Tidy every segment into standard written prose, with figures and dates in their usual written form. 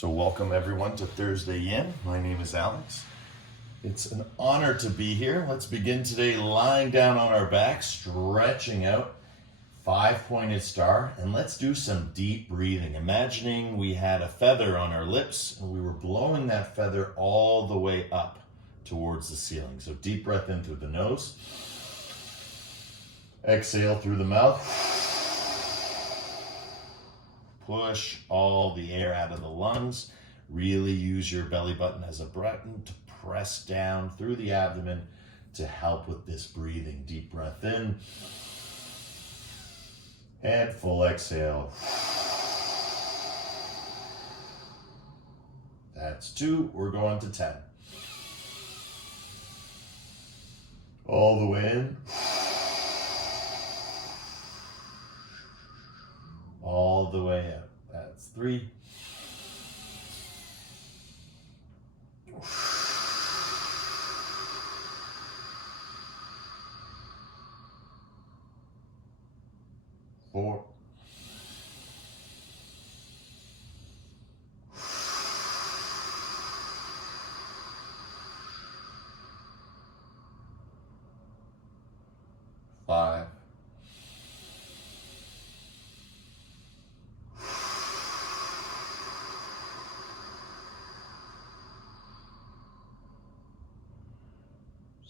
So welcome everyone to Thursday Yin. My name is Alex. It's an honor to be here. Let's begin today lying down on our back, stretching out, 5-pointed star, and let's do some deep breathing. Imagining we had a feather on our lips and we were blowing that feather all the way up towards the ceiling. So deep breath in through the nose. Exhale through the mouth. Push all the air out of the lungs. Really use your belly button as a button to press down through the abdomen to help with this breathing. Deep breath in. And full exhale. That's 2. We're going to 10. All the way in. All the way up. That's 3. Four. Five.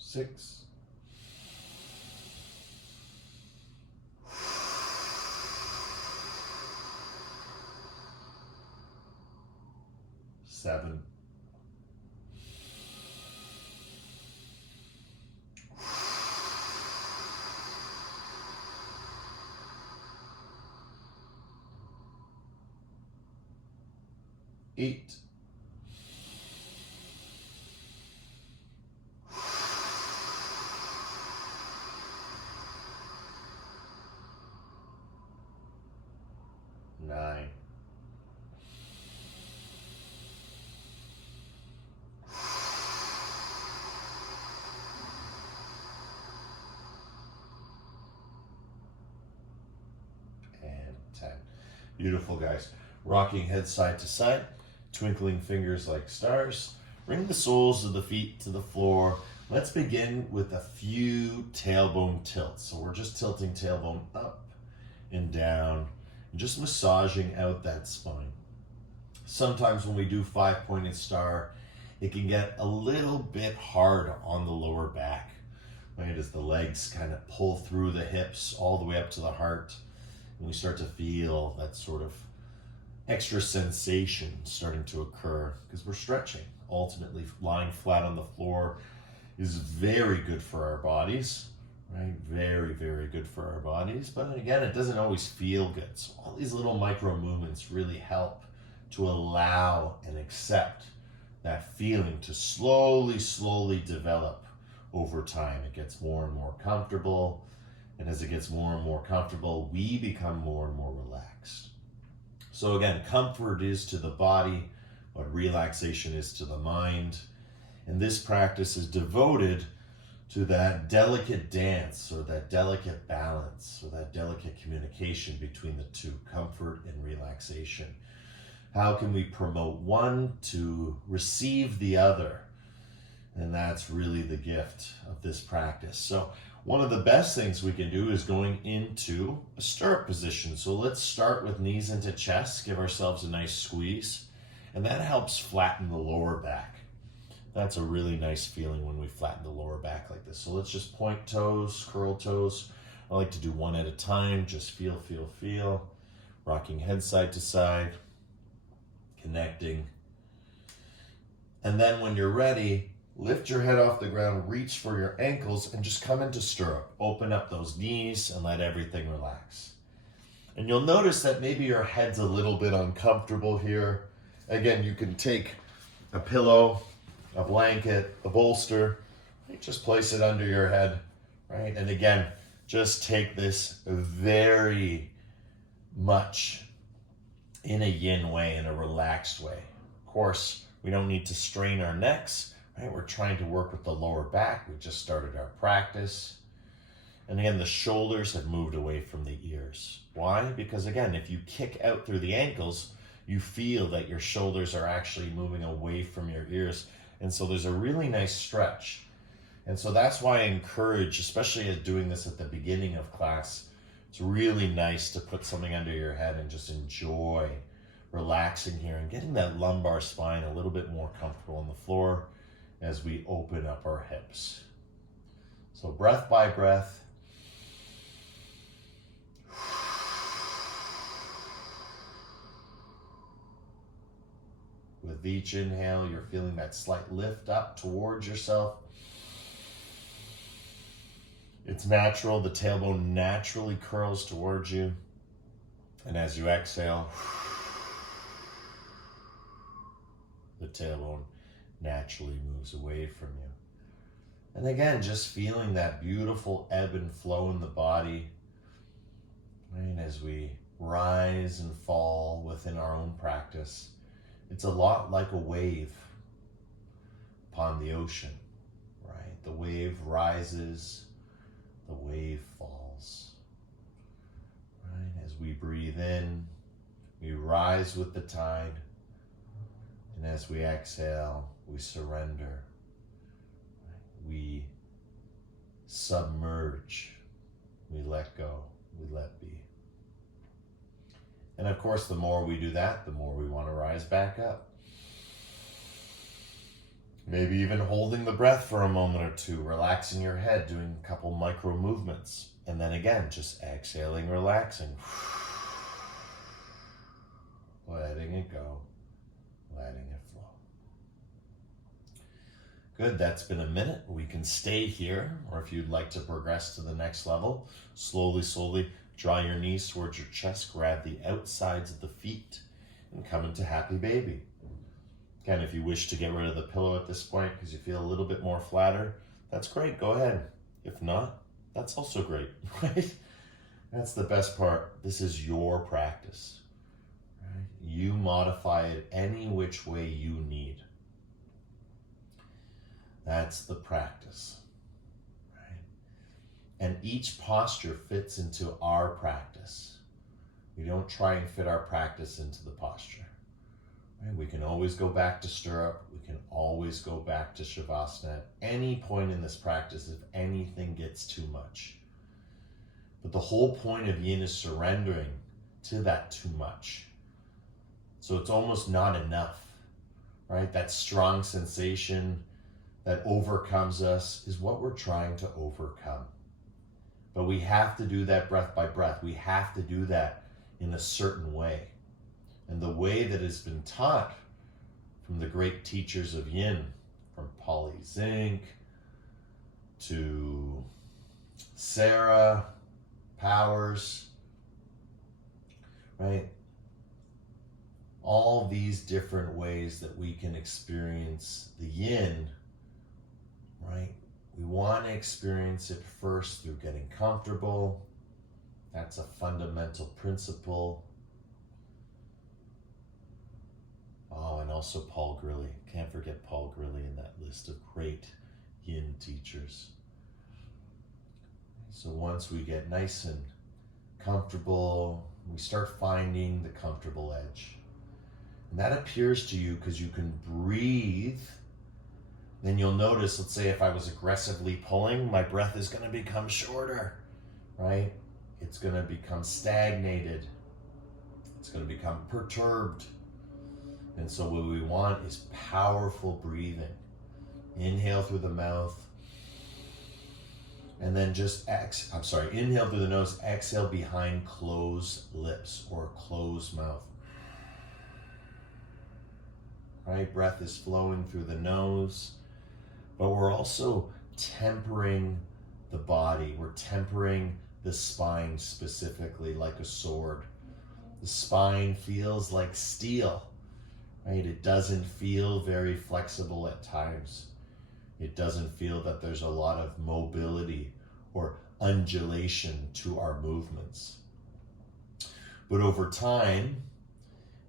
6. 7. 8. 9. 10. Beautiful, guys. Rocking head side to side, twinkling fingers like stars. Bring the soles of the feet to the floor. Let's begin with a few tailbone tilts. So we're just tilting tailbone up and down, and just massaging out that spine. Sometimes when we do 5-pointed star, it can get a little bit hard on the lower back, right? As the legs kind of pull through the hips all the way up to the heart. And we start to feel that sort of extra sensation starting to occur because we're stretching. Ultimately, lying flat on the floor is very good for our bodies, right? Very, very good for our bodies. But again, it doesn't always feel good. So all these little micro movements really help to allow and accept that feeling to slowly develop over time. It gets more and more comfortable. And as it gets more and more comfortable, we become more and more relaxed. So again, comfort is to the body, what relaxation is to the mind. And this practice is devoted to that delicate dance or that delicate balance or that delicate communication between the two, comfort and relaxation. How can we promote one to receive the other? And that's really the gift of this practice. So one of the best things we can do is going into a stirrup position. So let's start with knees into chest, give ourselves a nice squeeze, and that helps flatten the lower back. That's a really nice feeling when we flatten the lower back like this. So let's just point toes, curl toes. I like to do one at a time, just feel. Rocking head side to side, connecting. And then when you're ready, lift your head off the ground, reach for your ankles, and just come into stirrup. Open up those knees and let everything relax. And you'll notice that maybe your head's a little bit uncomfortable here. Again, you can take a pillow, a blanket, a bolster, right? Just place it under your head, right? And again, just take this very much in a yin way, in a relaxed way. Of course, we don't need to strain our necks. Right, we're trying to work with the lower back. We just started our practice. And again, the shoulders have moved away from the ears. Why? Because again, if you kick out through the ankles, you feel that your shoulders are actually moving away from your ears. And so there's a really nice stretch. And so that's why I encourage, especially as doing this at the beginning of class, it's really nice to put something under your head and just enjoy relaxing here and getting that lumbar spine a little bit more comfortable on the floor as we open up our hips. So breath by breath. With each inhale, you're feeling that slight lift up towards yourself. It's natural. The tailbone naturally curls towards you. And as you exhale, the tailbone naturally moves away from you. And again, just feeling that beautiful ebb and flow in the body, right, as we rise and fall within our own practice. It's a lot like a wave upon the ocean, right? The wave rises, the wave falls, right? As we breathe in, we rise with the tide, and as we exhale, we surrender. We submerge, we let go, we let be. And of course, the more we do that, the more we want to rise back up. Maybe even holding the breath for a moment or two, relaxing your head, doing a couple micro movements. And then again, just exhaling, relaxing. Letting it go, letting it flow. Good, that's been a minute. We can stay here, or if you'd like to progress to the next level, slowly draw your knees towards your chest, grab the outsides of the feet, and come into happy baby. Again, if you wish to get rid of the pillow at this point because you feel a little bit more flatter, that's great, go ahead. If not, that's also great, right? That's the best part. This is your practice, right? You modify it any which way you need. That's the practice. And each posture fits into our practice. We don't try and fit our practice into the posture. Right? We can always go back to stirrup. We can always go back to Shavasana at any point in this practice if anything gets too much. But the whole point of Yin is surrendering to that too much. So it's almost not enough, right? That strong sensation that overcomes us is what we're trying to overcome. But we have to do that breath by breath. We have to do that in a certain way. And the way that has been taught from the great teachers of Yin, from Polly Zink to Sarah Powers, right? All these different ways that we can experience the Yin, right? We want to experience it first through getting comfortable. That's a fundamental principle. Oh, and also Paul Grilly. Can't forget Paul Grilly in that list of great Yin teachers. So once we get nice and comfortable, we start finding the comfortable edge. And that appears to you because you can breathe. Then you'll notice, let's say if I was aggressively pulling, my breath is going to become shorter, right? It's going to become stagnated. It's going to become perturbed. And so what we want is powerful breathing. Inhale through the mouth. And then just inhale through the nose, exhale behind closed lips or closed mouth. Right? Breath is flowing through the nose. But we're also tempering the body. We're tempering the spine specifically like a sword. The spine feels like steel, right? It doesn't feel very flexible at times. It doesn't feel that there's a lot of mobility or undulation to our movements. But over time,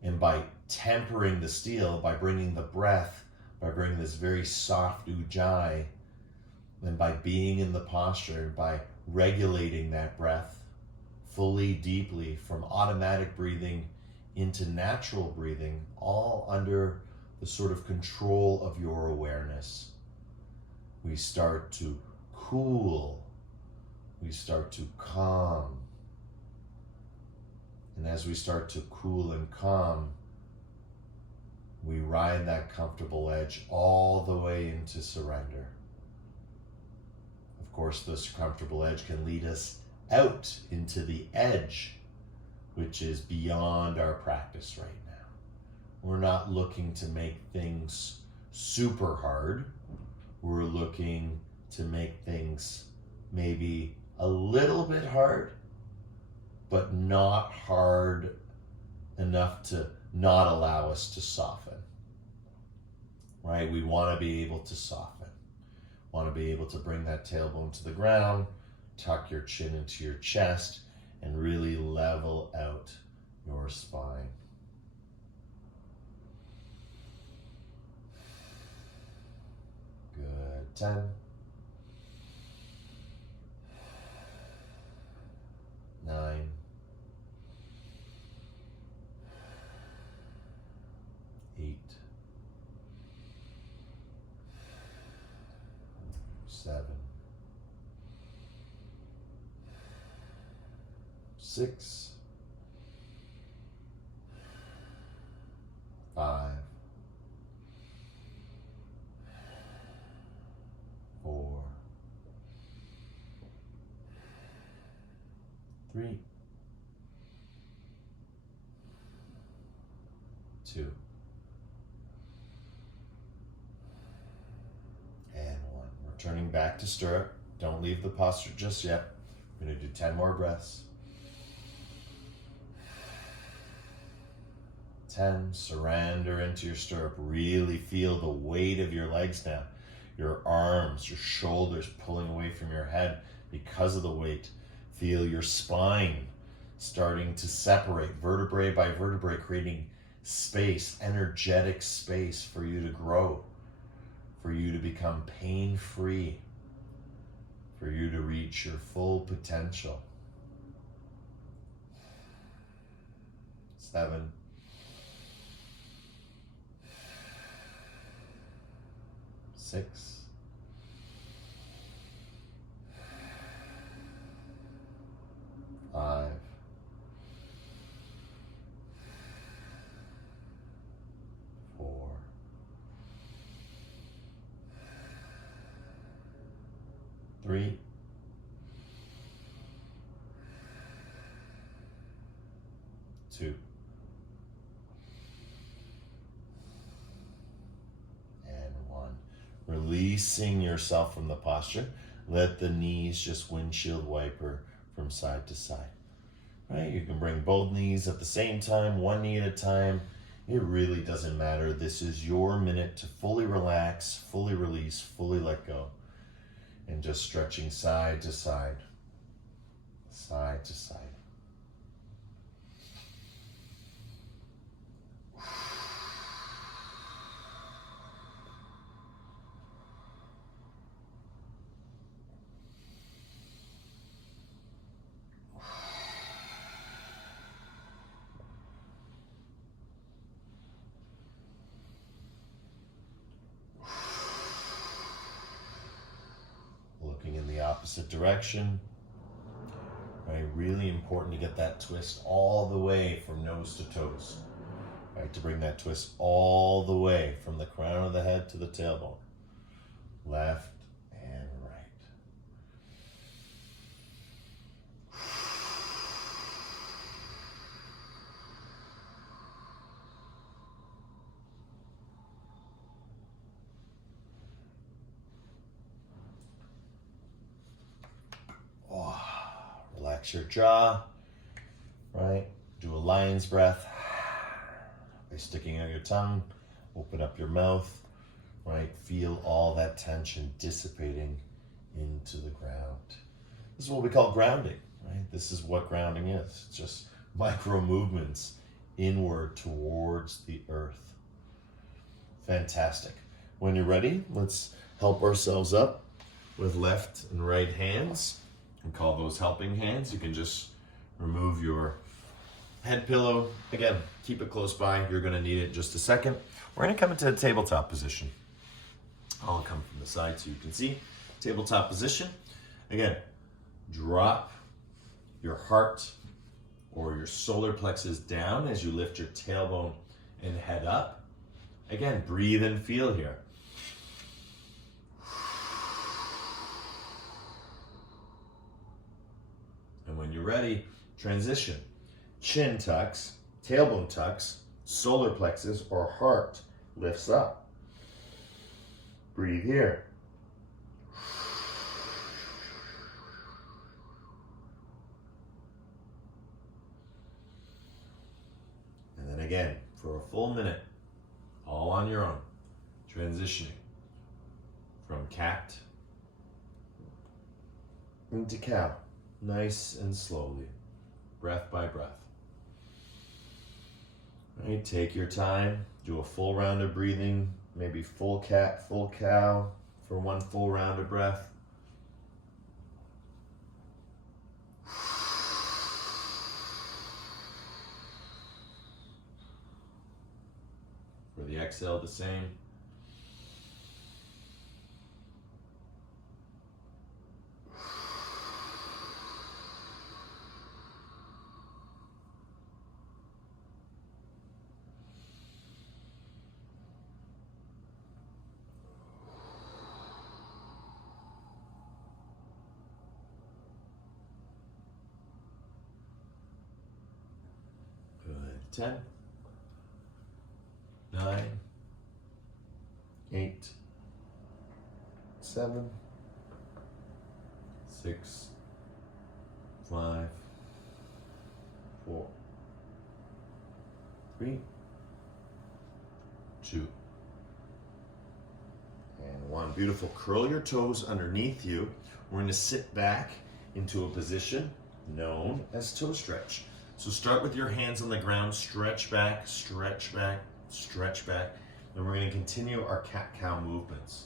and by tempering the steel, by bringing the breath, by bringing this very soft ujjayi, and by being in the posture, by regulating that breath fully, deeply, from automatic breathing into natural breathing, all under the sort of control of your awareness. We start to cool. We start to calm. And as we start to cool and calm, we ride that comfortable edge all the way into surrender. Of course, this comfortable edge can lead us out into the edge, which is beyond our practice right now. We're not looking to make things super hard. We're looking to make things maybe a little bit hard, but not hard enough to not allow us to soften, right? We want to be able to soften. Want to be able to bring that tailbone to the ground, tuck your chin into your chest, and really level out your spine. Good. 10. 9. 8. 7. 6. 5. 4. 3. 2. And 1. Returning back to stirrup. Don't leave the posture just yet. We're going to do 10 more breaths. 10. Surrender into your stirrup. Really feel the weight of your legs now. Your arms, your shoulders pulling away from your head because of the weight. Feel your spine starting to separate vertebrae by vertebrae, creating space, energetic space for you to grow, for you to become pain-free, for you to reach your full potential. 7. 6. 5. 4. 3. 2. And 1. Releasing yourself from the posture. Let the knees just windshield wiper from side to side. Right? You can bring both knees at the same time, one knee at a time. It really doesn't matter. This is your minute to fully relax, fully release, fully let go. And just stretching side to side, side to side. Looking in the opposite direction. Right, really important to get that twist all the way from nose to toes. Right, to bring that twist all the way from the crown of the head to the tailbone. Left and right. Relax your jaw, right? Do a lion's breath by sticking out your tongue. Open up your mouth, right? Feel all that tension dissipating into the ground. This is what we call grounding, right? This is what grounding is. It's just micro movements inward towards the earth. Fantastic. When you're ready, let's help ourselves up with left and right hands. We call those helping hands. You can just remove your Head pillow, again, keep it close by. You're gonna need it in just a second. We're gonna come into a tabletop position. I'll come from the side so you can see. Tabletop position. Again, drop your heart or your solar plexus down as you lift your tailbone and head up. Again, breathe and feel here. And when you're ready, transition. Chin tucks, tailbone tucks, solar plexus or heart lifts up. Breathe here. And then again, for a full minute, all on your own, transitioning from cat into cow, nice and slowly, breath by breath. Right, take your time, do a full round of breathing, maybe full cat, full cow for one full round of breath. For the exhale, the same. Good. 10, 9, 8, 7, 6, 5, 4, 3, 2, and 1. Beautiful. Curl your toes underneath you. We're going to sit back into a position known as toe stretch. So start with your hands on the ground, stretch back, stretch back, stretch back, and we're going to continue our cat-cow movements.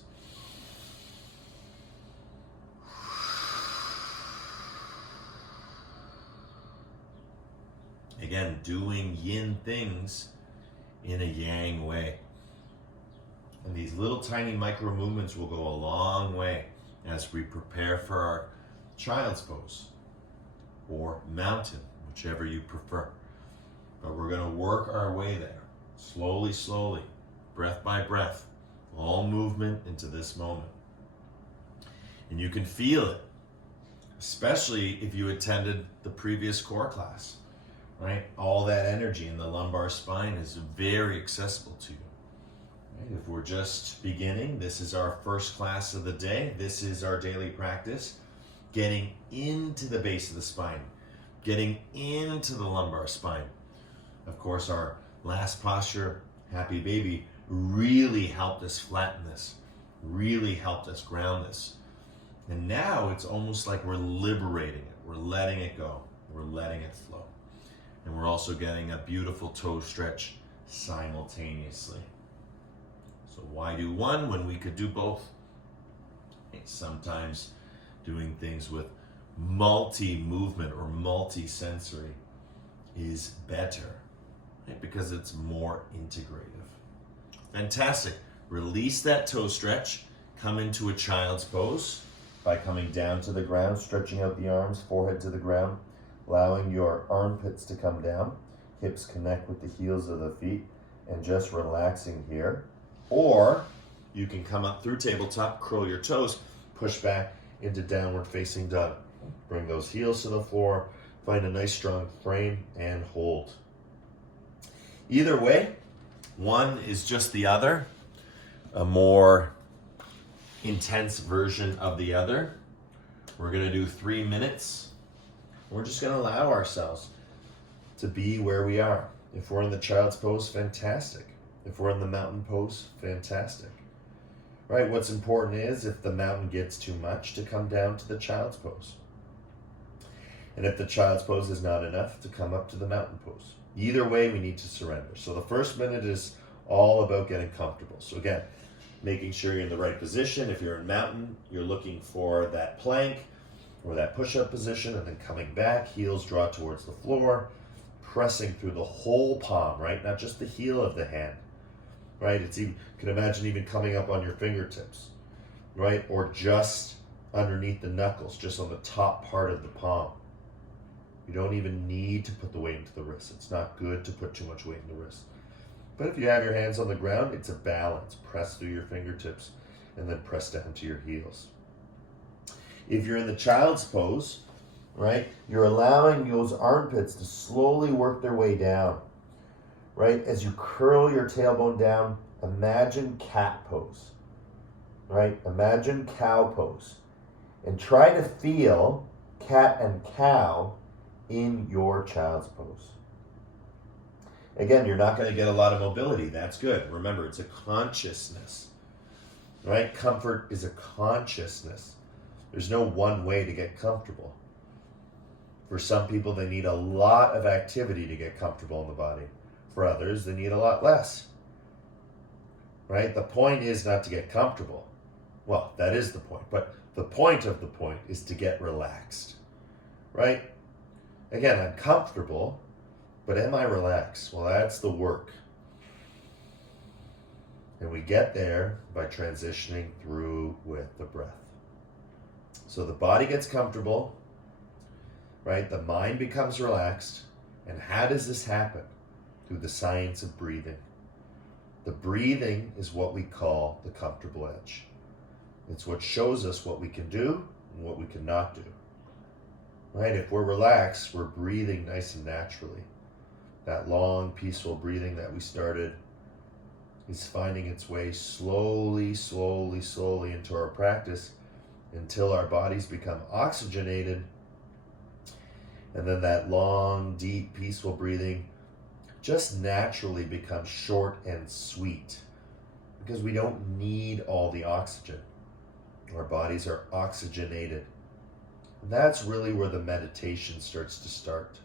Again, doing yin things in a yang way. And these little tiny micro movements will go a long way as we prepare for our child's pose or mountain, whichever you prefer. But we're going to work our way there, slowly, slowly, breath by breath, all movement into this moment. And you can feel it, especially if you attended the previous core class, right? All that energy in the lumbar spine is very accessible to you. Right? If we're just beginning, this is our first class of the day. This is our daily practice, getting into the base of the spine, getting into the lumbar spine. Of course, our last posture, happy baby, really helped us flatten this, really helped us ground this. And now it's almost like we're liberating it. We're letting it go. We're letting it flow. And we're also getting a beautiful toe stretch simultaneously. So why do one when we could do both? Sometimes doing things with multi-movement or multi-sensory is better, right? Because it's more integrative. Fantastic. Release that toe stretch. Come into a child's pose by coming down to the ground, stretching out the arms, forehead to the ground, allowing your armpits to come down, hips connect with the heels of the feet, and just relaxing here. Or you can come up through tabletop, curl your toes, push back into downward facing dog. Bring those heels to the floor, find a nice strong frame, and hold. Either way, one is just the other, a more intense version of the other. We're going to do 3 minutes. We're just going to allow ourselves to be where we are. If we're in the child's pose, fantastic. If we're in the mountain pose, fantastic. Right? What's important is if the mountain gets too much, to come down to the child's pose. And if the child's pose is not enough, to come up to the mountain pose. Either way, we need to surrender. So the first minute is all about getting comfortable. So again, making sure you're in the right position. If you're in mountain, you're looking for that plank or that push-up position, and then coming back, heels draw towards the floor, pressing through the whole palm, right? Not just the heel of the hand, right? You can imagine even coming up on your fingertips, right? Or just underneath the knuckles, just on the top part of the palm. You don't even need to put the weight into the wrist. It's not good to put too much weight in the wrist. But if you have your hands on the ground, it's a balance. Press through your fingertips and then press down to your heels. If you're in the child's pose, right, you're allowing those armpits to slowly work their way down, right? As you curl your tailbone down, imagine cat pose, right? Imagine cow pose. And try to feel cat and cow in your child's pose. Again, you're not going to get a lot of mobility. That's good. Remember, it's a consciousness, right? Comfort is a consciousness. There's no one way to get comfortable. For some people, they need a lot of activity to get comfortable in the body. For others, they need a lot less, right? The point is not to get comfortable. Well, that is the point. But the point of the point is to get relaxed, right? Again, I'm comfortable, but am I relaxed? Well, that's the work. And we get there by transitioning through with the breath. So the body gets comfortable, right? The mind becomes relaxed. And how does this happen? Through the science of breathing. The breathing is what we call the comfortable edge. It's what shows us what we can do and what we cannot do. Right? If we're relaxed, we're breathing nice and naturally. That long, peaceful breathing that we started is finding its way slowly, slowly, slowly into our practice until our bodies become oxygenated. And then that long, deep, peaceful breathing just naturally becomes short and sweet because we don't need all the oxygen. Our bodies are oxygenated. And that's really where the meditation starts to start.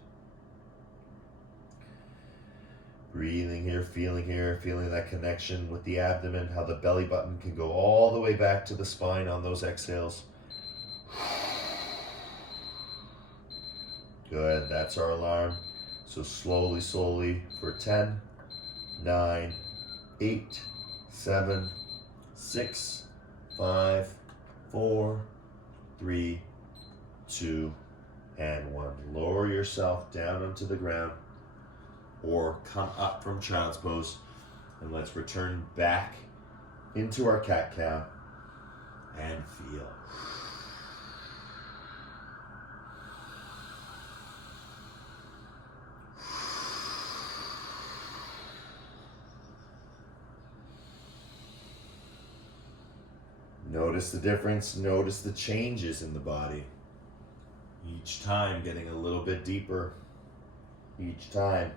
Breathing here, feeling that connection with the abdomen, how the belly button can go all the way back to the spine on those exhales. Good, that's our alarm. So slowly, slowly for 10, 9, 8, 7, 6, 5, 4, 3, 2, and 1. Lower yourself down onto the ground or come up from child's pose, and let's return back into our cat-cow and feel. Notice the difference, notice the changes in the body. Each time getting a little bit deeper. Each time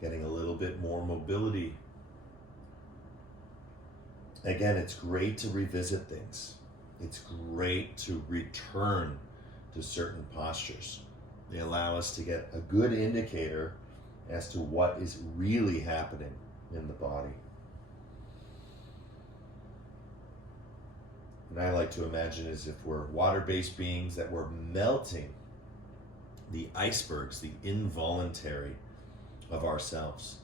getting a little bit more mobility. Again, it's great to revisit things. It's great to return to certain postures. They allow us to get a good indicator as to what is really happening in the body. And I like to imagine as if we're water-based beings, that we're melting the icebergs, the involuntary of ourselves,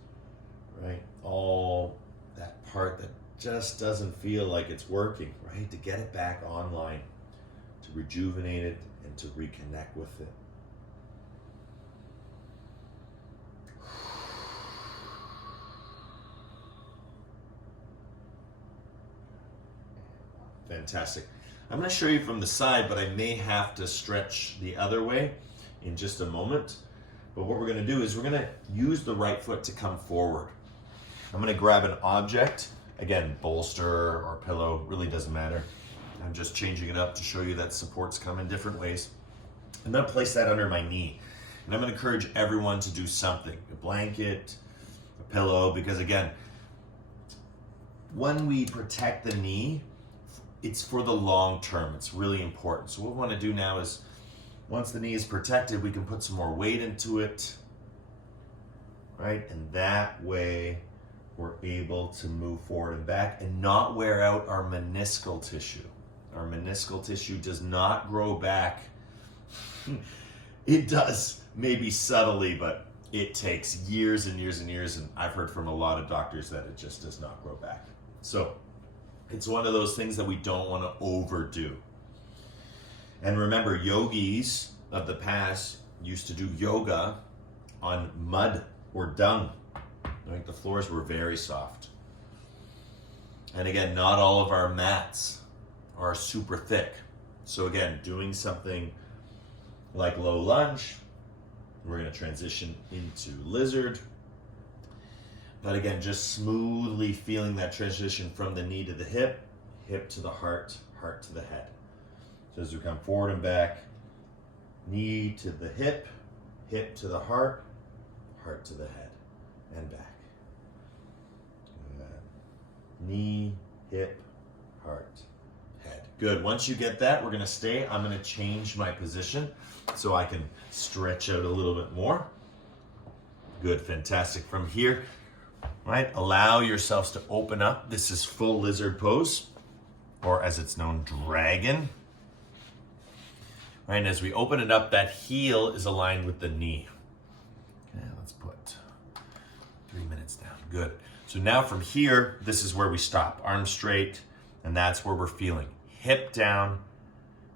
right? All that part that just doesn't feel like it's working, right? To get it back online, to rejuvenate it and to reconnect with it. Fantastic. I'm going to show you from the side, but I may have to stretch the other way in just a moment. But what we're going to do is we're going to use the right foot to come forward. I'm going to grab an object. Again, bolster or pillow, really doesn't matter. I'm just changing it up to show you that supports come in different ways. I'm going to place that under my knee. And I'm going to encourage everyone to do something. A blanket, a pillow, because again, when we protect the knee, it's for the long term. It's really important. So what we want to do now is, once the knee is protected, we can put some more weight into it, right? And that way, we're able to move forward and back and not wear out our meniscal tissue. Our meniscal tissue does not grow back. It does, maybe subtly, but it takes years and years and years, and I've heard from a lot of doctors that it just does not grow back. So it's one of those things that we don't want to overdo. And remember, yogis of the past used to do yoga on mud or dung. Right? The floors were very soft. And again, not all of our mats are super thick. So again, doing something like low lunge, we're going to transition into lizard. But again, just smoothly feeling that transition from the knee to the hip, hip to the heart, heart to the head. So as we come forward and back, knee to the hip, hip to the heart, heart to the head, and back. Good. Knee, hip, heart, head. Good. Once you get that, we're going to stay. I'm going to change my position so I can stretch out a little bit more. Good. Fantastic. From here, right, allow yourselves to open up. This is full lizard pose, or as it's known, dragon. Right, and as we open it up, that heel is aligned with the knee. Okay, let's put 3 minutes down. Good. So now from here, this is where we stop. Arms straight, and that's where we're feeling. Hip down,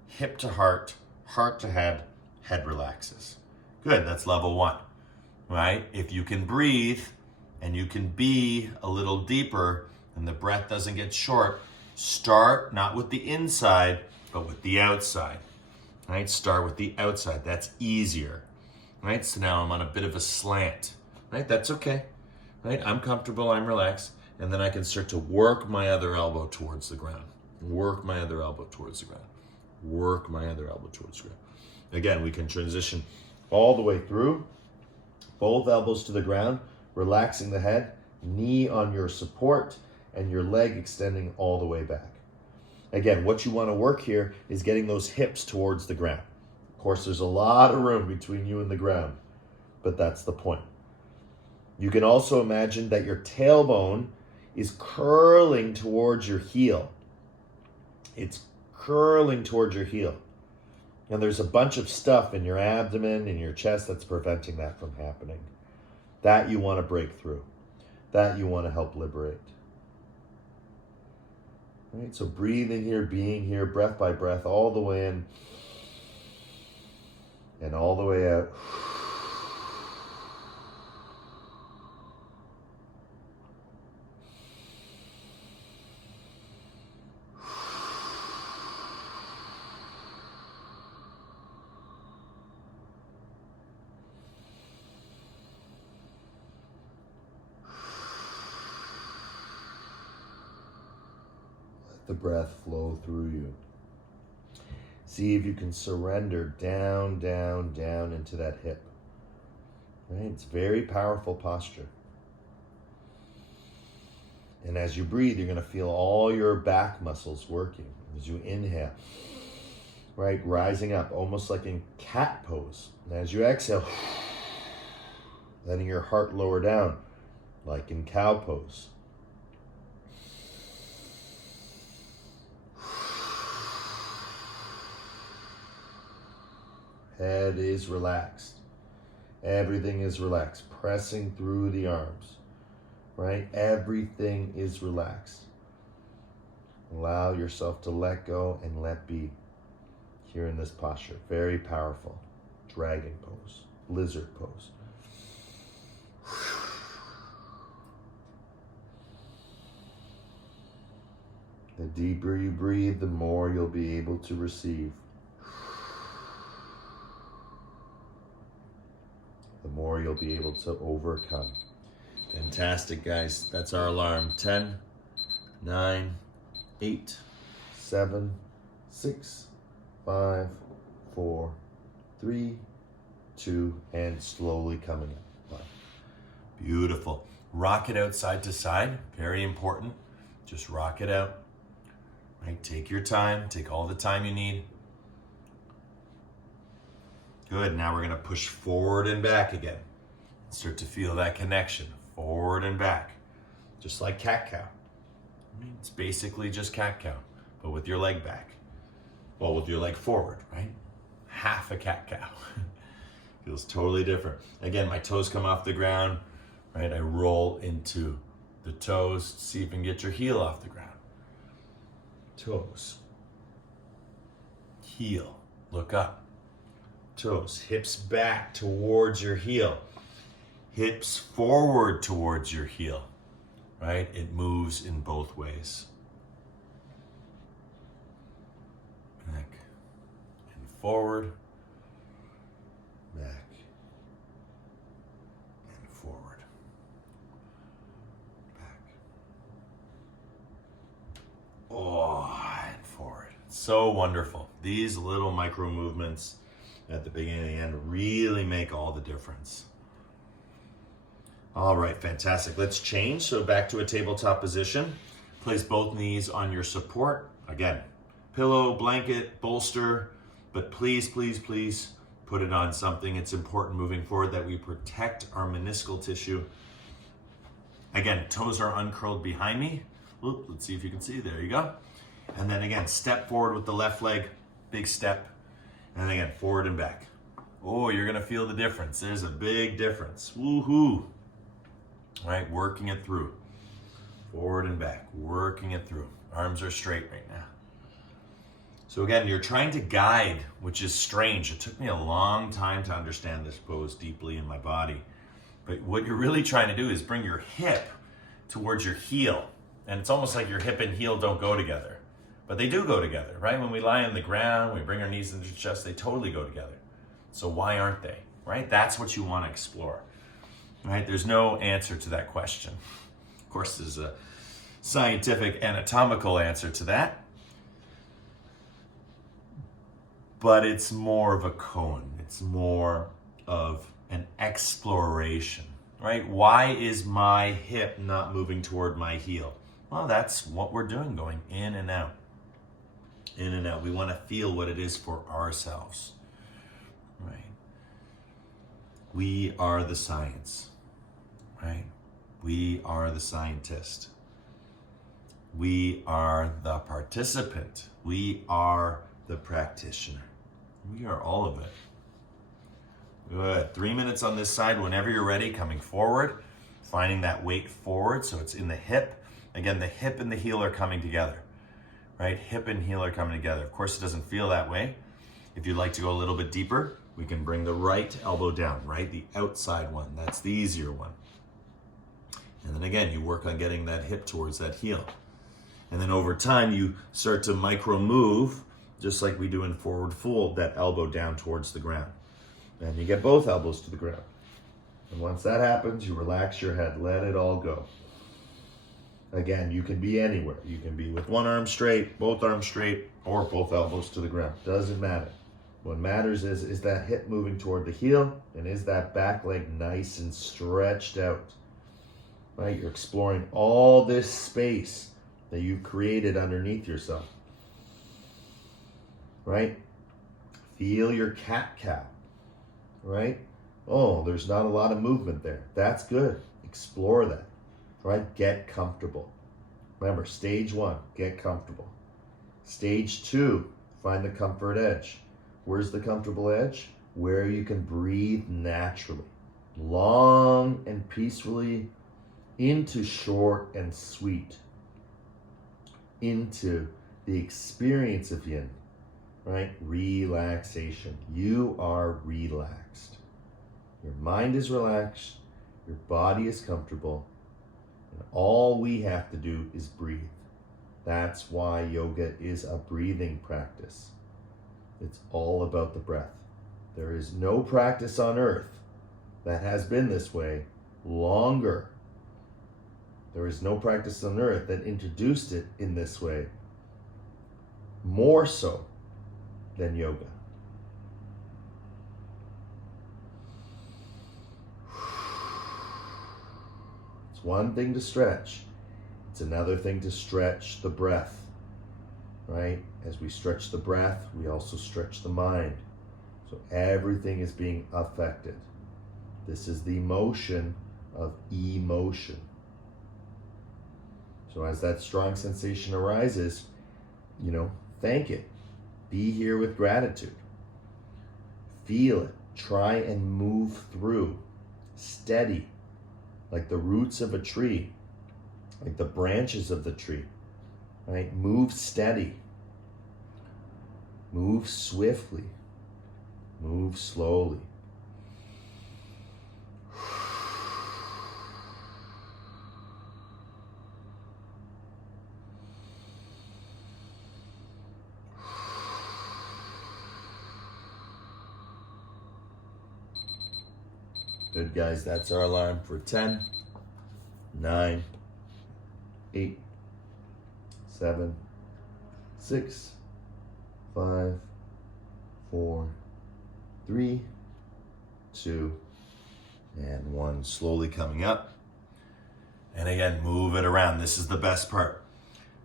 hip to heart, heart to head, head relaxes. Good, that's level 1. Right? If you can breathe and you can be a little deeper and the breath doesn't get short, start not with the inside, but with the outside. Right? Start with the outside. That's easier. Right? So now I'm on a bit of a slant. Right? That's okay. Right? I'm comfortable, I'm relaxed, and then I can start to work my other elbow towards the ground. Work my other elbow towards the ground. Work my other elbow towards the ground. Again, we can transition all the way through. Both elbows to the ground, relaxing the head, knee on your support, and your leg extending all the way back. Again, what you want to work here is getting those hips towards the ground. Of course, there's a lot of room between you and the ground, but that's the point. You can also imagine that your tailbone is curling towards your heel. It's curling towards your heel. And there's a bunch of stuff in your abdomen, in your chest that's preventing that from happening. That you want to break through. That you want to help liberate. Right? So breathing here, being here, breath by breath, all the way in and all the way out. The breath flow through you. See if you can surrender down, down, down into that hip. Right? It's very powerful posture. And as you breathe, you're going to feel all your back muscles working. As you inhale, right, rising up, almost like in cat pose. And as you exhale, letting your heart lower down, like in cow pose. Head is relaxed. Everything is relaxed. Pressing through the arms. Right? Everything is relaxed. Allow yourself to let go and let be here in this posture. Very powerful. Dragon pose. Lizard pose. The deeper you breathe, the more you'll be able to receive. The more you'll be able to overcome. Fantastic, guys. That's our alarm. 10, 9, 8, 7, 6, 5, 4, 3, 2, and slowly coming up. Beautiful. Rock it out side to side. Very important. Just rock it out. Right? Take your time. Take all the time you need. Good. Now we're going to push forward and back again. Start to feel that connection. Forward and back. Just like cat-cow. It's basically just cat-cow, but with your leg back. Well, with your leg forward, right? Half a cat-cow. Feels totally different. Again, my toes come off the ground, right? I roll into the toes. See if you can get your heel off the ground. Toes. Heel. Look up. Toes. Hips back towards your heel. Hips forward towards your heel. Right? It moves in both ways. Back and forward. Back and forward. Back. Oh, and forward. So wonderful. These little micro movements at the beginning and end really make all the difference. All right, fantastic. Let's change. So back to a tabletop position. Place both knees on your support. Again, pillow, blanket, bolster, but please, please, please put it on something. It's important moving forward that we protect our meniscal tissue. Again, toes are uncurled behind me. Oop, let's see if you can see. There you go. And then again, step forward with the left leg, big step. And then again, forward and back. Oh, you're gonna feel the difference. There's a big difference. Woohoo. All right, working it through. Forward and back, working it through. Arms are straight right now. So again, you're trying to guide, which is strange. It took me a long time to understand this pose deeply in my body. But what you're really trying to do is bring your hip towards your heel. And it's almost like your hip and heel don't go together. But they do go together, right? When we lie on the ground, we bring our knees into the chest, they totally go together. So why aren't they, right? That's what you want to explore, right? There's no answer to that question. Of course, there's a scientific anatomical answer to that. But it's more of a koan. It's more of an exploration, right? Why is my hip not moving toward my heel? Well, that's what we're doing, going in and out. In and out. We want to feel what it is for ourselves, right? We are the science, right? We are the scientist. We are the participant. We are the practitioner. We are all of it. Good. 3 minutes on this side. Whenever you're ready, coming forward, finding that weight forward so it's in the hip. Again, the hip and the heel are coming together, right? Hip and heel are coming together. Of course, it doesn't feel that way. If you'd like to go a little bit deeper, we can bring the right elbow down, right? The outside one. That's the easier one. And then again, you work on getting that hip towards that heel. And then over time, you start to micro move, just like we do in forward fold, that elbow down towards the ground. And you get both elbows to the ground. And once that happens, you relax your head, let it all go. Again, you can be anywhere. You can be with one arm straight, both arms straight, or both elbows to the ground. Doesn't matter. What matters is that hip moving toward the heel, and is that back leg nice and stretched out. Right? You're exploring all this space that you've created underneath yourself. Right? Feel your cat-cow. Right? Oh, there's not a lot of movement there. That's good. Explore that. Right? Get comfortable. Remember, stage 1, get comfortable. Stage 2, find the comfort edge. Where's the comfortable edge? Where you can breathe naturally. Long and peacefully into short and sweet. Into the experience of yin. Right? Relaxation. You are relaxed. Your mind is relaxed. Your body is comfortable. And all we have to do is breathe. That's why yoga is a breathing practice. It's all about the breath. There is no practice on earth that has been this way longer. There is no practice on earth that introduced it in this way more so than yoga. It's one thing to stretch. It's another thing to stretch the breath, right? As we stretch the breath, we also stretch the mind. So everything is being affected. This is the motion of emotion. So as that strong sensation arises, thank it. Be here with gratitude. Feel it. try and move through, steady, like the roots of a tree, like the branches of the tree, right? Move steady, move swiftly, move slowly. Good, guys. That's our alarm for 10, 9, 8, 7, 6, 5, 4, 3, 2, and 1. Slowly coming up. And again, move it around. This is the best part,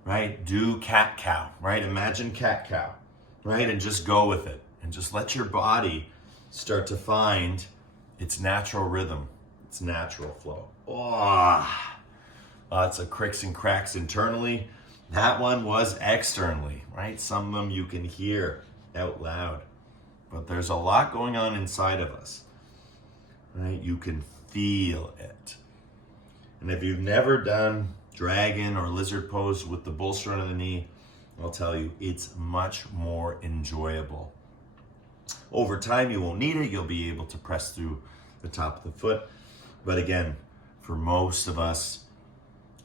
right? Do cat-cow, right? Imagine cat-cow, right? And just go with it. And just let your body start to find its natural rhythm, its natural flow. Oh, lots of cricks and cracks internally. That one was externally, right? Some of them you can hear out loud. But there's a lot going on inside of us, right? You can feel it. And if you've never done dragon or lizard pose with the bolster under the knee, I'll tell you, it's much more enjoyable. Over time, you won't need it. You'll be able to press through the top of the foot. But again, for most of us,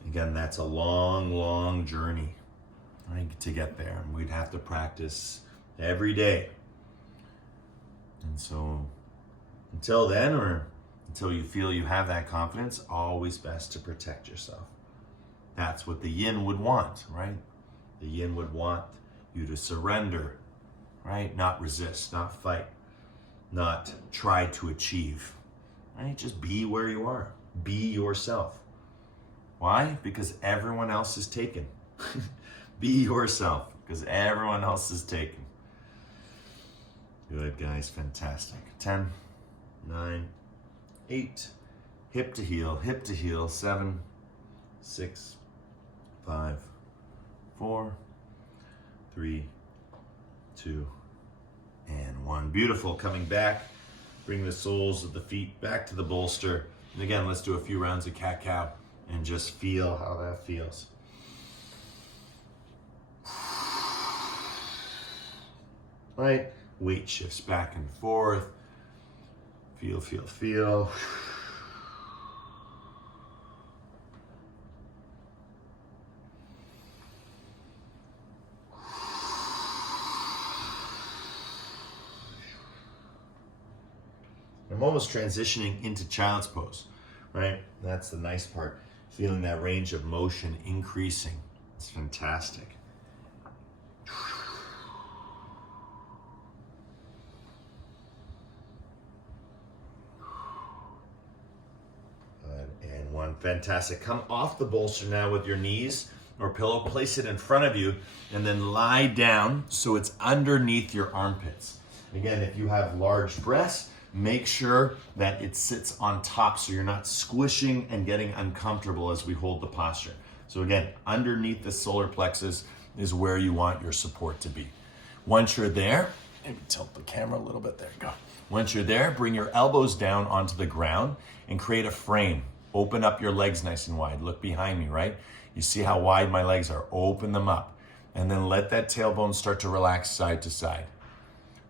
again, that's a long, long journey, right, to get there. And we'd have to practice every day. And so until then, or until you feel you have that confidence, always best to protect yourself. That's what the yin would want, right? The yin would want you to surrender, right? Not resist, not fight, not try to achieve, right? Just be where you are. Be yourself. Why? Because everyone else is taken. Be yourself, because everyone else is taken. Good, guys. Fantastic. 10, 9, 8, hip to heel, 7, 6, 5, 4, 3, 2, and 1. Beautiful. Coming back, bring the soles of the feet back to the bolster. And again, let's do a few rounds of cat-cow and just feel how that feels. Right? Weight shifts back and forth. Feel, feel, feel. I'm almost transitioning into child's pose, right? That's the nice part. Feeling that range of motion increasing. It's fantastic. Good. And 1. Fantastic. Come off the bolster now with your knees or pillow. Place it in front of you and then lie down so it's underneath your armpits. Again, if you have large breasts, make sure that it sits on top so you're not squishing and getting uncomfortable as we hold the posture. So again, underneath the solar plexus is where you want your support to be. Once you're there, maybe tilt the camera a little bit, there you go. Once you're there, bring your elbows down onto the ground and create a frame. Open up your legs nice and wide. Look behind me, right? You see how wide my legs are. Open them up. And then let that tailbone start to relax side to side.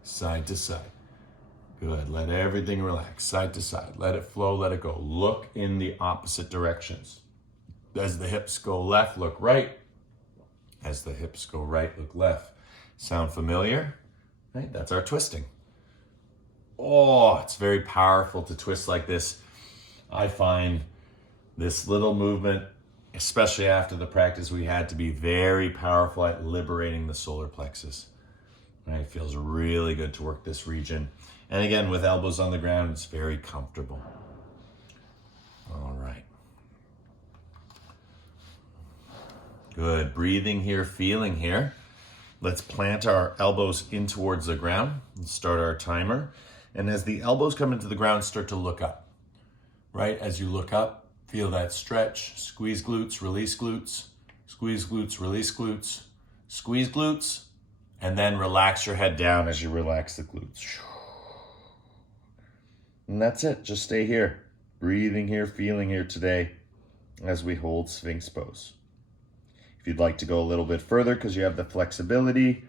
Side to side. Good. Let everything relax, side to side. Let it flow, let it go. Look in the opposite directions. As the hips go left, look right. As the hips go right, look left. Sound familiar? Right? That's our twisting. Oh, it's very powerful to twist like this. I find this little movement, especially after the practice we had, to be very powerful at liberating the solar plexus. Right? It feels really good to work this region. And again, with elbows on the ground, it's very comfortable. All right. Good. Breathing here, feeling here. Let's plant our elbows in towards the ground and start our timer. And as the elbows come into the ground, start to look up. Right? As you look up, feel that stretch. Squeeze glutes, release glutes. Squeeze glutes, release glutes. Squeeze glutes. And then relax your head down as you relax the glutes. And that's it. Just stay here, breathing here, feeling here today as we hold Sphinx Pose. If you'd like to go a little bit further because you have the flexibility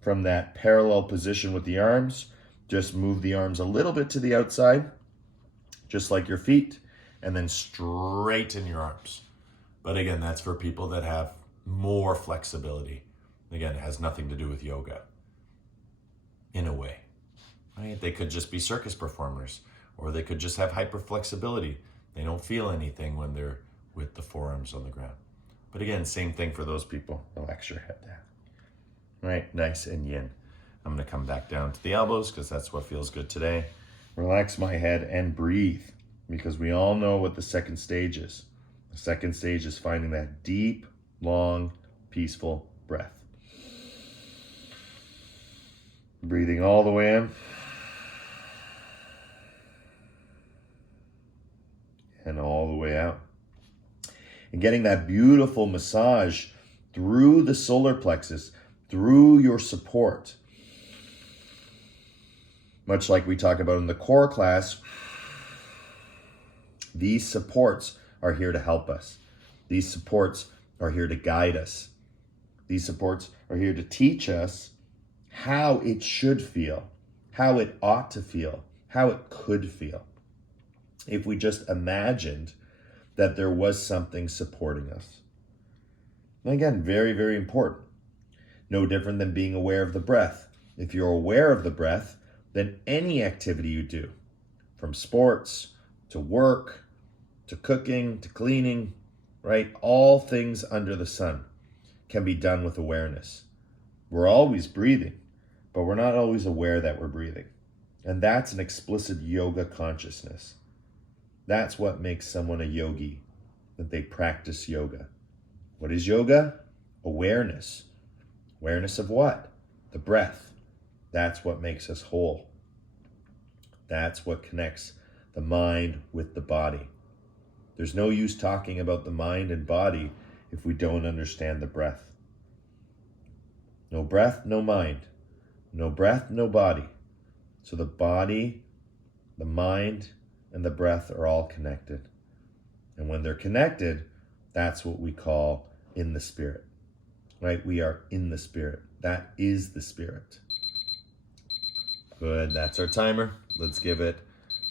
from that parallel position with the arms, just move the arms a little bit to the outside, just like your feet, and then straighten your arms. But again, that's for people that have more flexibility. Again, it has nothing to do with yoga, in a way. Right? They could just be circus performers, or they could just have hyperflexibility. They don't feel anything when they're with the forearms on the ground. But again, same thing for those people. Relax your head down. Right, nice and yin. I'm going to come back down to the elbows because that's what feels good today. Relax my head and breathe, because we all know what the second stage is. The second stage is finding that deep, long, peaceful breath. Breathing all the way in. And all the way out. And getting that beautiful massage through the solar plexus, through your support. Much like we talk about in the core class, these supports are here to help us. These supports are here to guide us. These supports are here to teach us how it should feel, how it ought to feel, how it could feel. If we just imagined that there was something supporting us. And again, very, very important. No different than being aware of the breath. If you're aware of the breath, then any activity you do, from sports to work, to cooking, to cleaning, right? All things under the sun can be done with awareness. We're always breathing, but we're not always aware that we're breathing. And that's an explicit yoga consciousness. That's what makes someone a yogi, that they practice yoga. What is yoga? Awareness. Awareness of what? The breath. That's what makes us whole. That's what connects the mind with the body. There's no use talking about the mind and body if we don't understand the breath. No breath, no mind. No breath, no body. So the body, the mind, and the breath are all connected. And when they're connected, that's what we call in the spirit. Right? We are in the spirit. That is the spirit. Good, that's our timer. Let's give it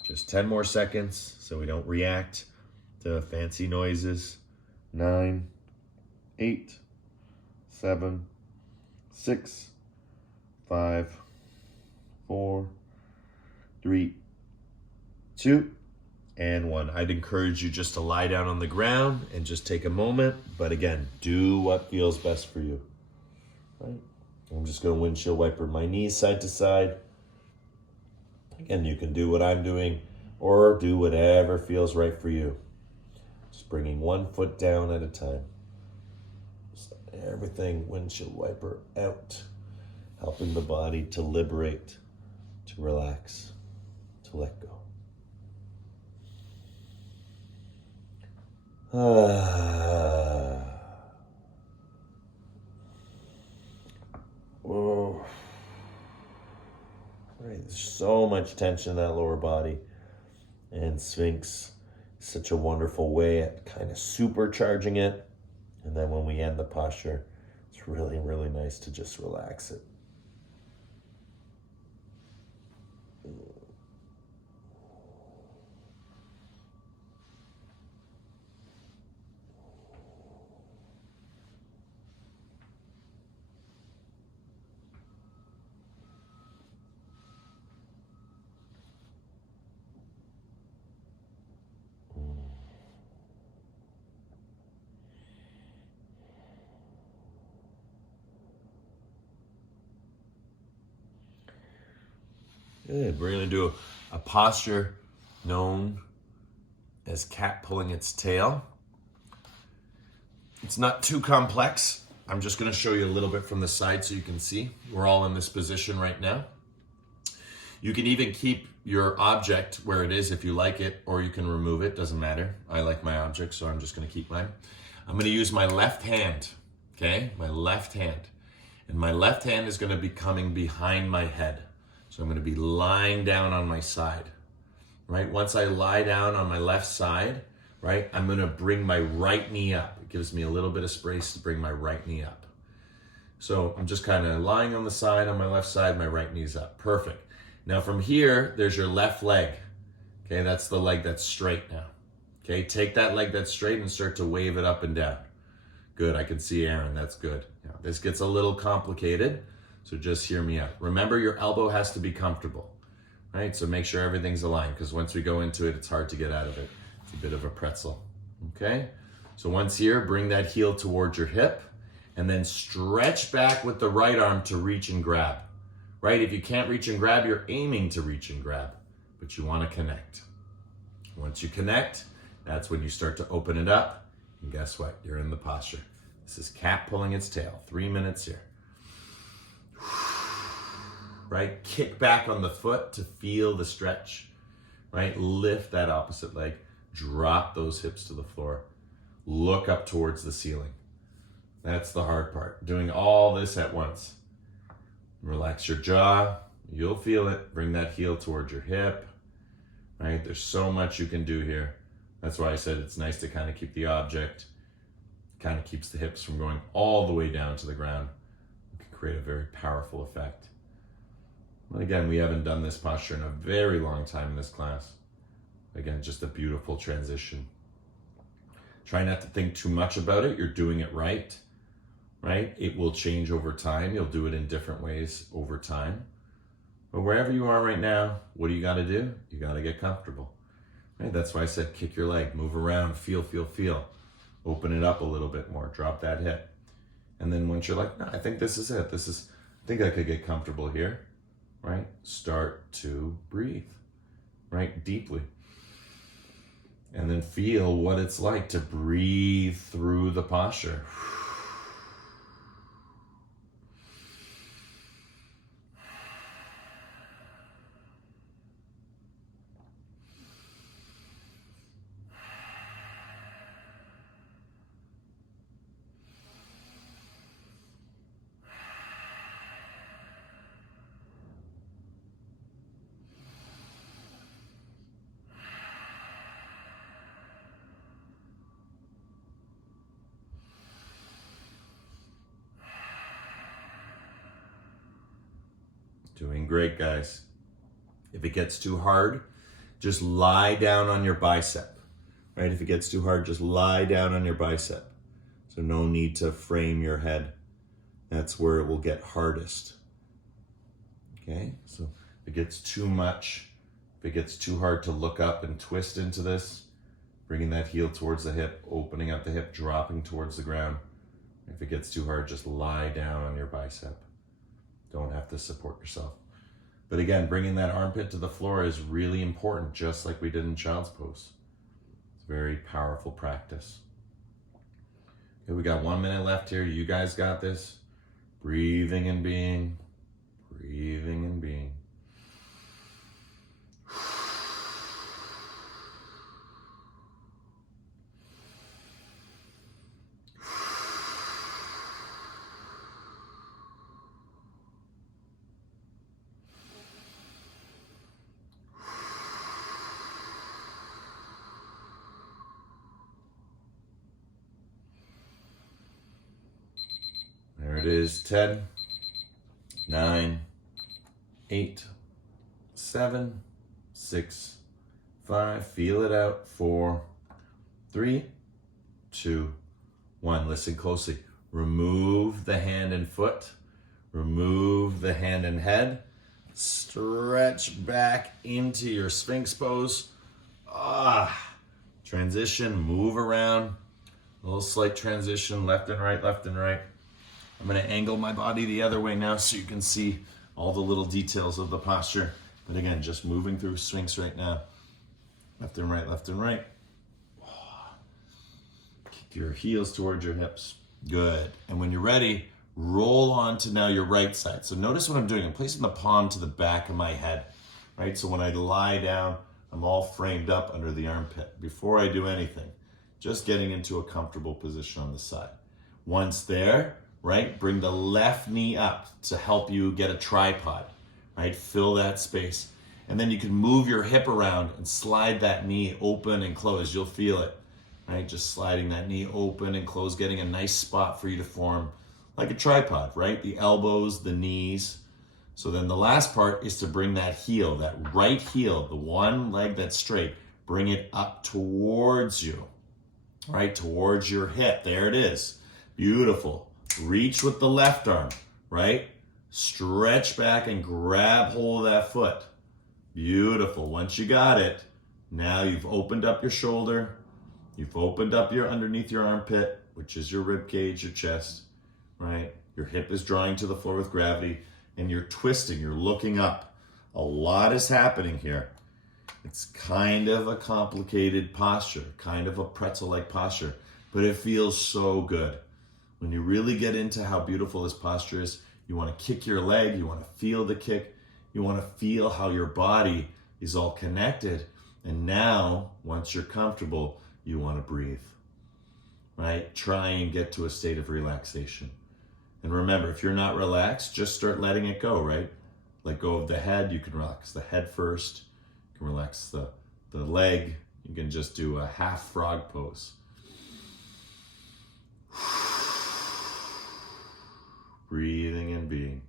just 10 more seconds so we don't react to fancy noises. 9, 8, 7, 6, 5, 4, 3, 2, and 1. I'd encourage you just to lie down on the ground and just take a moment. But again, do what feels best for you. Right? I'm just going to windshield wiper my knees side to side. Again, you can do what I'm doing or do whatever feels right for you. Just bringing one foot down at a time. Just everything windshield wiper out. Helping the body to liberate, to relax, to let go. Whoa. Right, there's so much tension in that lower body. And Sphinx is such a wonderful way at kind of supercharging it. And then when we end the posture, it's really, really nice to just relax it. Good. We're going to do a posture known as cat pulling its tail. It's not too complex. I'm just going to show you a little bit from the side so you can see. We're all in this position right now. You can even keep your object where it is if you like it, or you can remove it. Doesn't matter. I like my object, so I'm just going to keep mine. I'm going to use my left hand, okay? My left hand. And my left hand is going to be coming behind my head. So I'm going to be lying down on my side. right? Once I lie down on my left side, right, I'm gonna bring my right knee up. It gives me a little bit of space to bring my right knee up. So I'm just kind of lying on the side, on my left side, my right knee's up. Perfect. Now from here, there's your left leg. Okay, that's the leg that's straight now. Okay, take that leg that's straight and start to wave it up and down. Good, I can see Aaron, that's good. Now, this gets a little complicated, so just hear me out. Remember, your elbow has to be comfortable, right? So make sure everything's aligned, because once we go into it, it's hard to get out of it. It's a bit of a pretzel, okay? So once here, bring that heel towards your hip, and then stretch back with the right arm to reach and grab, right? If you can't reach and grab, you're aiming to reach and grab, but you want to connect. Once you connect, that's when you start to open it up, and guess what? You're in the posture. This is cat pulling its tail. 3 minutes here. Right? Kick back on the foot to feel the stretch, right? Lift that opposite leg. Drop those hips to the floor. Look up towards the ceiling. That's the hard part. Doing all this at once. Relax your jaw. You'll feel it. Bring that heel towards your hip, right? There's so much you can do here. That's why I said it's nice to kind of keep the object. Kind of keeps the hips from going all the way down to the ground. It can create a very powerful effect. But again, we haven't done this posture in a very long time in this class. Again, just a beautiful transition. Try not to think too much about it. You're doing it right? It will change over time. You'll do it in different ways over time. But wherever you are right now, what do you got to do? You got to get comfortable. Right? That's why I said kick your leg, move around, feel. Open it up a little bit more, drop that hip. And then once you're like, no, I think this is it. I think I could get comfortable here, right? Start to breathe, right? Deeply. And then feel what it's like to breathe through the posture. Doing great, guys. If it gets too hard, just lie down on your bicep, right? If it gets too hard, just lie down on your bicep. So no need to frame your head. That's where it will get hardest. Okay, so if it gets too much, if it gets too hard to look up and twist into this, bringing that heel towards the hip, opening up the hip, dropping towards the ground. If it gets too hard, just lie down on your bicep. Don't have to support yourself. But again, bringing that armpit to the floor is really important, just like we did in Child's Pose. It's a very powerful practice. Okay, we got 1 minute left here. You guys got this. Breathing and being. Breathing and being. There it is. 10, 9, 8, 7, 6, 5. Feel it out. 4, 3, 2, 1. Listen closely. Remove the hand and foot. Remove the hand and head. Stretch back into your Sphinx Pose. Transition. Move around. A little slight transition. Left and right, left and right. I'm going to angle my body the other way now so you can see all the little details of the posture. But again, just moving through Sphinx right now. Left and right, left and right. Kick your heels towards your hips. Good. And when you're ready, roll on to now your right side. So notice what I'm doing. I'm placing the palm to the back of my head, right? So when I lie down, I'm all framed up under the armpit. Before I do anything, just getting into a comfortable position on the side. Once there, right, bring the left knee up to help you get a tripod, right? Fill that space. And then you can move your hip around and slide that knee open and close. You'll feel it, right? Just sliding that knee open and close, getting a nice spot for you to form like a tripod, right? The elbows, the knees. So then the last part is to bring that heel, that right heel, the one leg that's straight, bring it up towards you, right? Towards your hip. There it is. Beautiful. Reach with the left arm, right? Stretch back and grab hold of that foot. Beautiful. Once you got it, now you've opened up your shoulder. You've opened up your underneath your armpit, which is your rib cage, your chest, right? Your hip is drawing to the floor with gravity, and you're twisting, you're looking up. A lot is happening here. It's kind of a complicated posture, kind of a pretzel-like posture, but it feels so good. When you really get into how beautiful this posture is, you want to kick your leg, you want to feel the kick, you want to feel how your body is all connected. And now, once you're comfortable, you want to breathe, right? Try and get to a state of relaxation. And remember, if you're not relaxed, just start letting it go, right? Let go of the head. You can relax the head first. You can relax the leg. You can just do a half frog pose. Breathing and being.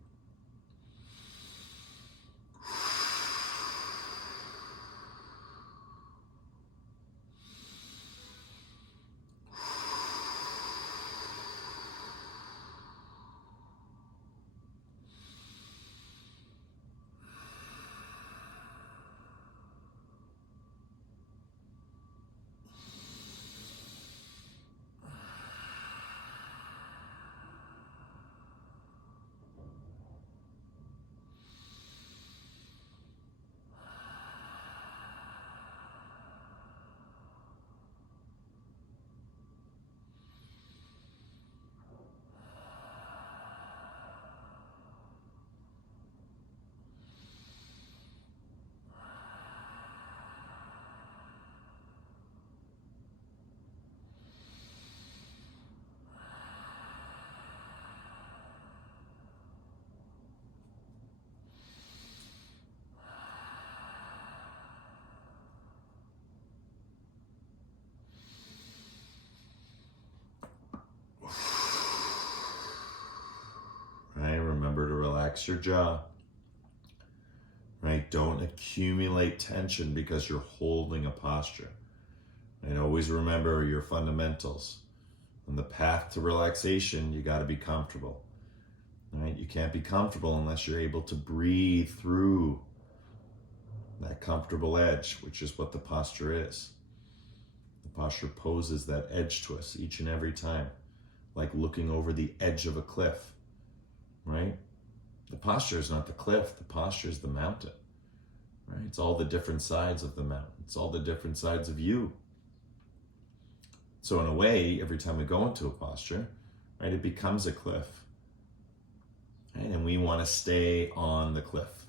Right, remember to relax your jaw. Right, don't accumulate tension because you're holding a posture. And always remember your fundamentals. On the path to relaxation, you got to be comfortable. Right, you can't be comfortable unless you're able to breathe through that comfortable edge, which is what the posture is. The posture poses that edge to us each and every time, like looking over the edge of a cliff. Right? The posture is not the cliff, the posture is the mountain. Right? It's all the different sides of the mountain. It's all the different sides of you. So in a way, every time we go into a posture, right, it becomes a cliff. Right? And we want to stay on the cliff.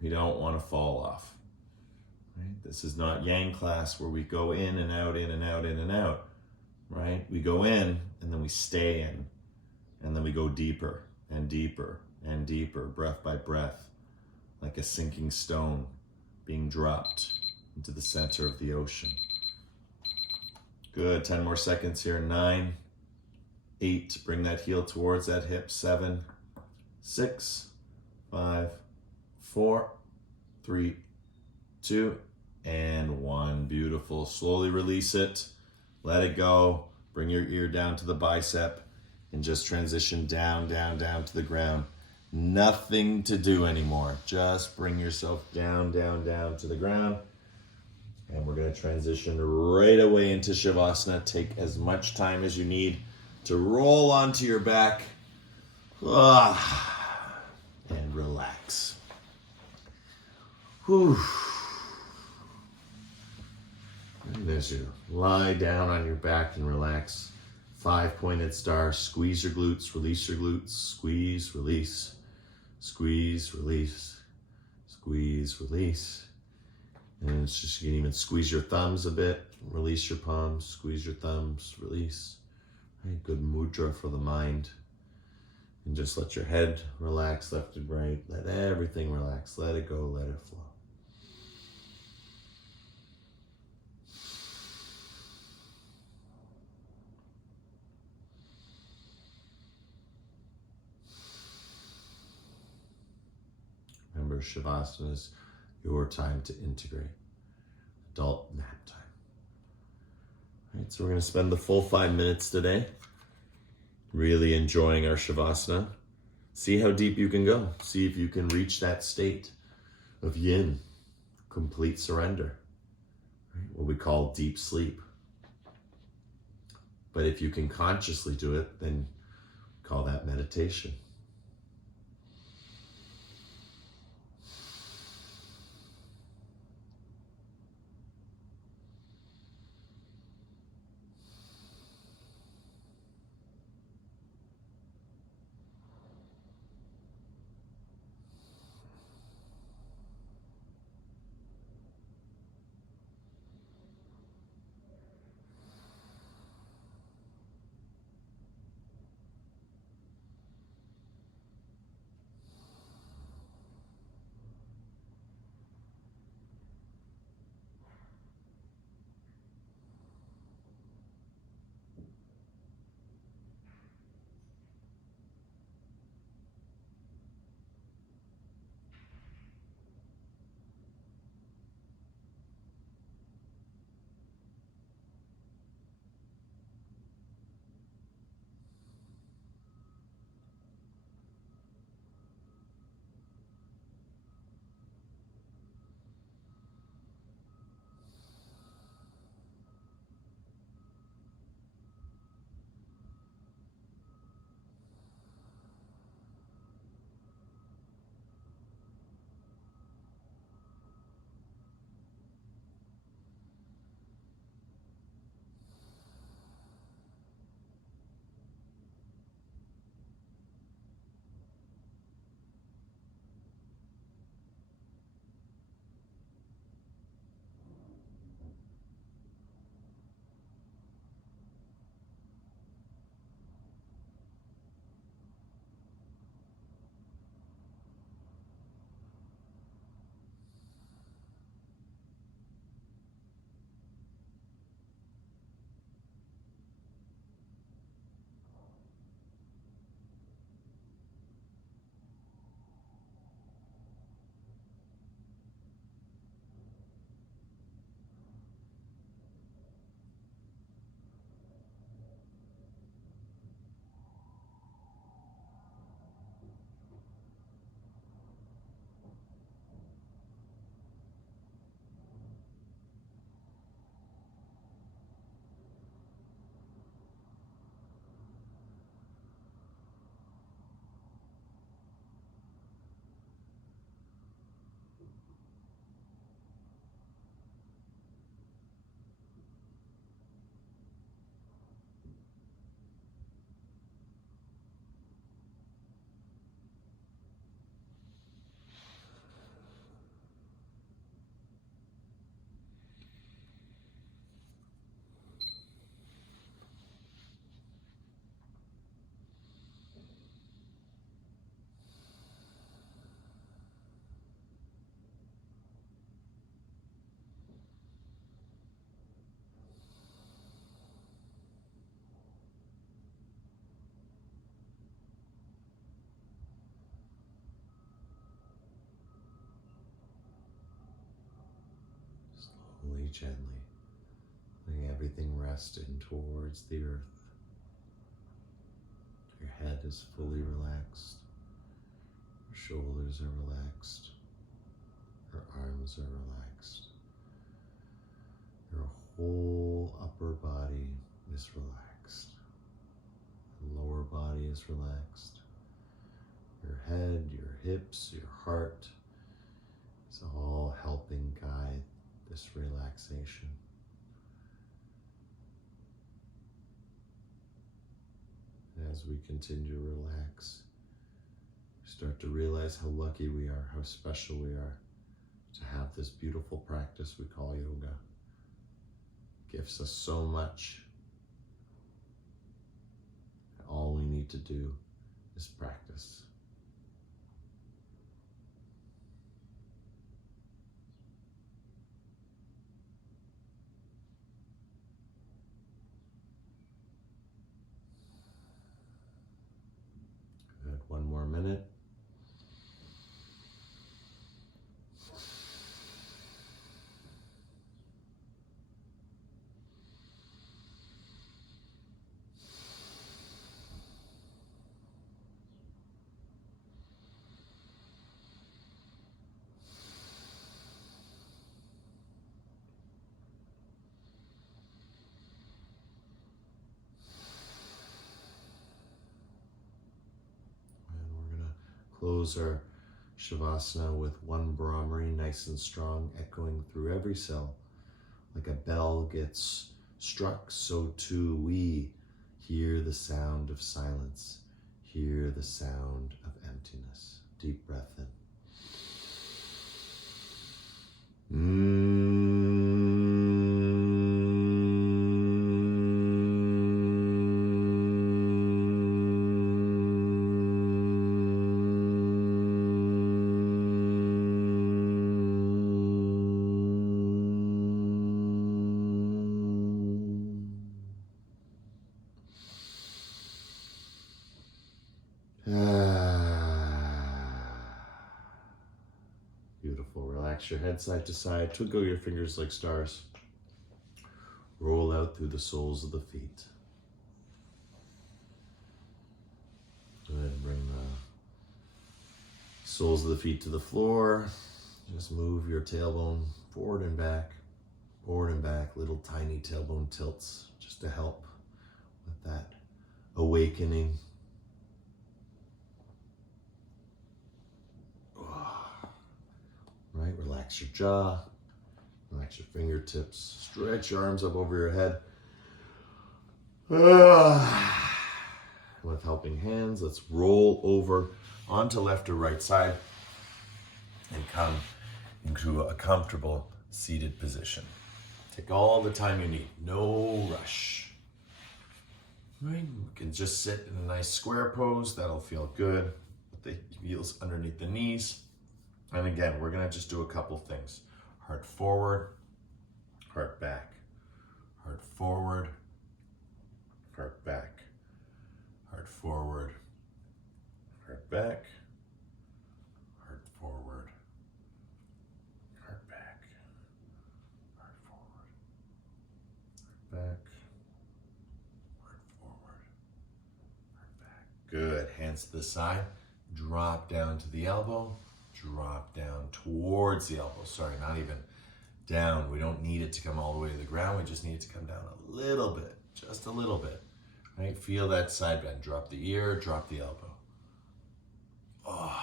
We don't want to fall off. Right? This is not yang class where we go in and out, in and out, in and out. Right? We go in and then we stay in. And then we go deeper and deeper and deeper, breath by breath, like a sinking stone being dropped into the center of the ocean. Good, 10 more seconds here. 9, 8, bring that heel towards that hip. 7, 6, 5, 4, 3, 2, and 1. Beautiful. Slowly release it. Let it go. Bring your ear down to the bicep. And just transition down, down, down to the ground. Nothing to do anymore. Just bring yourself down, down, down to the ground. And we're going to transition right away into Shavasana. Take as much time as you need to roll onto your back. And relax. Whew. And as you lie down on your back and relax. 5-pointed star, squeeze your glutes, release your glutes, squeeze, release, squeeze, release, squeeze, release. And it's just, you can even squeeze your thumbs a bit, release your palms, squeeze your thumbs, release. Right, good mudra for the mind. And just let your head relax left and right. Let everything relax. Let it go, let it flow. Shavasana, your time to integrate. Adult nap time. All right, so we're going to spend the full 5 minutes today really enjoying our Shavasana. See how deep you can go. See if you can reach that state of yin, complete surrender, right? What we call deep sleep. But if you can consciously do it, then call that meditation. Slowly, gently, letting everything rest in towards the earth. Your head is fully relaxed. Your shoulders are relaxed. Your arms are relaxed. Your whole upper body is relaxed. The lower body is relaxed. Your head, your hips, your heart is all helping guide this relaxation. As we continue to relax, we start to realize how lucky we are, how special we are to have this beautiful practice we call yoga. It gives us so much. All we need to do is practice. Good. One more minute. close our Shavasana with one Brahmari, nice and strong, echoing through every cell. Like a bell gets struck, so too we hear the sound of silence, hear the sound of emptiness. Deep breath in. Beautiful. Relax your head side to side. Twinkle your fingers like stars. Roll out through the soles of the feet. Go ahead and bring the soles of the feet to the floor. Just move your tailbone forward and back, little tiny tailbone tilts just to help with that awakening. Right, relax your jaw, relax your fingertips, stretch your arms up over your head. With helping hands, let's roll over onto left or right side and come into a comfortable seated position. Take all the time you need, no rush. Right, you can just sit in a nice square pose, that'll feel good. With the heels underneath the knees. And again, we're gonna just do a couple things. Heart forward, heart back. Heart forward, heart back. Heart forward, heart back. Heart forward, heart back. Heart forward, heart back. Heart forward, heart back. Good, hands to the side. Drop down to the elbow. Drop down towards the elbow. Sorry, not even down. We don't need it to come all the way to the ground. We just need it to come down a little bit, just a little bit. Right? Feel that side bend. Drop the ear, drop the elbow. Oh.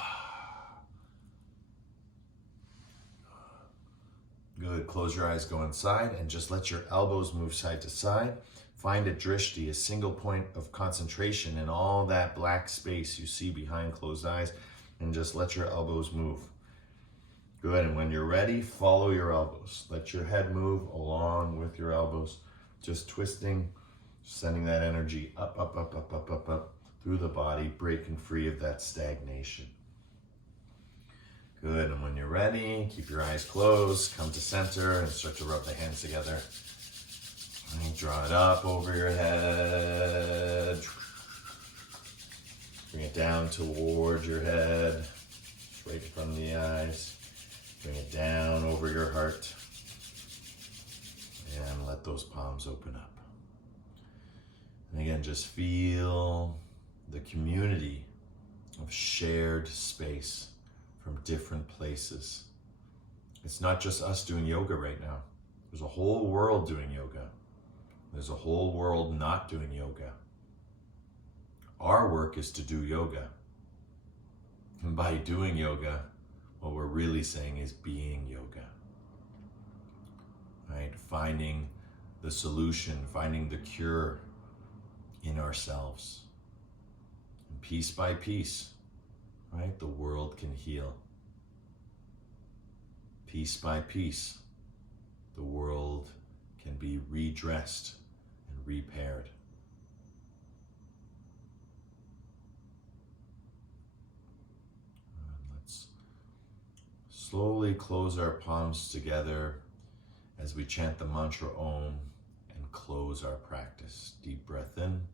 Good. Close your eyes, go inside, and just let your elbows move side to side. Find a drishti, a single point of concentration in all that black space you see behind closed eyes. And just let your elbows move. Good, and when you're ready, follow your elbows. Let your head move along with your elbows. Just twisting, sending that energy up, up, up, up, up, up, up through the body, breaking free of that stagnation. Good, and when you're ready, keep your eyes closed, come to center, and start to rub the hands together. And draw it up over your head. Bring it down toward your head, straight from the eyes. Bring it down over your heart. And let those palms open up. And again, just feel the community of shared space from different places. It's not just us doing yoga right now. There's a whole world doing yoga. There's a whole world not doing yoga. Our work is to do yoga. And by doing yoga, what we're really saying is being yoga. Right? Finding the solution, finding the cure in ourselves. And piece by piece, right, the world can heal. Piece by piece, the world can be redressed and repaired. Slowly close our palms together as we chant the mantra Om and close our practice. Deep breath in.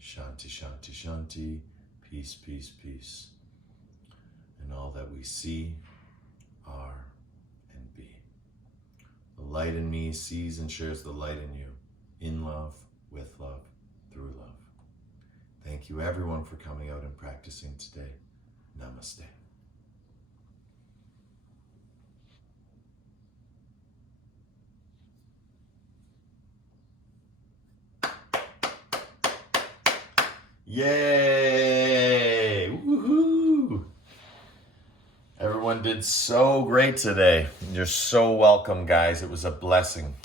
Shanti, shanti, shanti. peace, peace, peace. In all that we see, are, and be. The light in me sees and shares the light in you, in love, with love, through love. Thank you everyone for coming out and practicing today. Namaste. Yay! Woohoo! Everyone did so great today. You're so welcome, guys. It was a blessing.